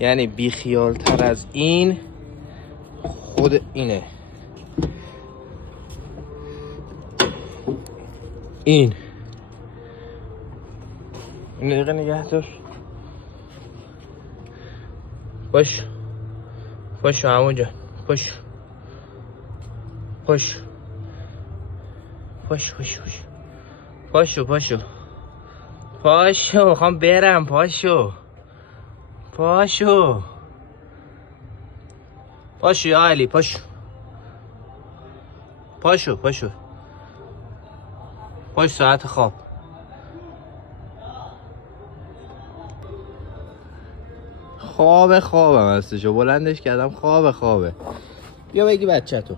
یعنی بیخیال تر از این خود اینه. این دقیقه نگه دار. باش پاشو همونجا، پاشو پاشو پاشو پاشو پاشو پاشو پاشو، میخوام برم. پاشو پاشو پاشو یا علی، پاشو پاشو پاشو پاشو، ساعت خواب. خوابه هستشو بلندش کردم، خوابه. بیا بگی بچه تو